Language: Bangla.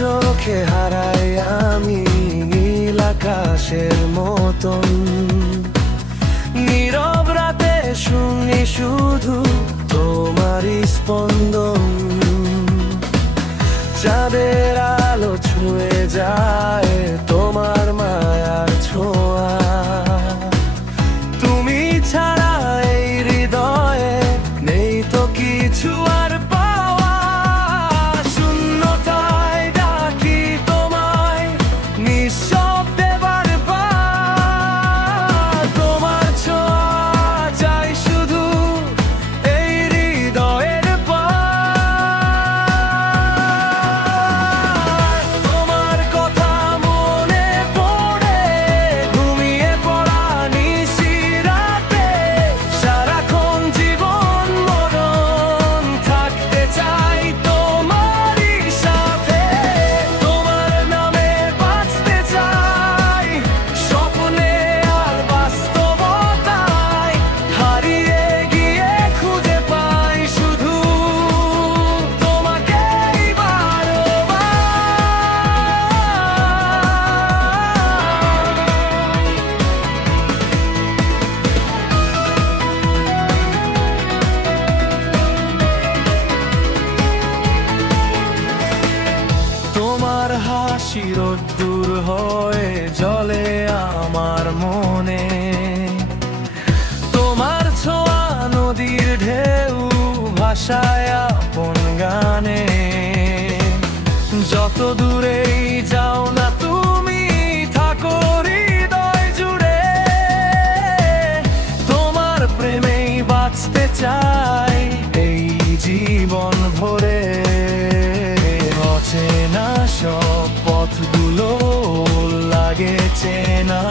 চোখে হারাই আমি নীল আকাশের মতন, নীরব রাতে শুনি শুধু তোমারই স্পন্দন। চাঁদের আলো ছুঁয়ে যায় তোমার মায়ার ছোঁয়া, তুমি ছাড়া এই হৃদয়ে নেই তো কিছু আর পাওয়া। শূন্যতায় ডাকি তোমায় নিঃশব্দে বারবার, তোমার ছোঁয়া চাই শুধু এই হৃদয়ের পার। তোমার কথা মনে পড়ে ঘুমিয়ে পড়া নিশিরাতে, সারাক্ষণ জীবন মরণ থাকতে চাই তোমারই সাথে। তোমার নামে বাঁচতে চাই স্বপ্নে আর বাস্তবতায়, হারিয়ে গিয়ে খুঁজে পাই শুধু তোমাকেই বারবার। তোমার হাসি রোদ্দুর হয়ে জ্বলে আমার মনে, তোমার ছোঁয়া নদীর ঢেউ ভাষায় আপন গানে। যত দূরেই যাও না তুমি থাকো হৃদয় জুড়ে, তোমার প্রেমেই বাঁচতে চাই এই জীবন ভরে। অচেনা সব পথগুলো লাগে চেনা।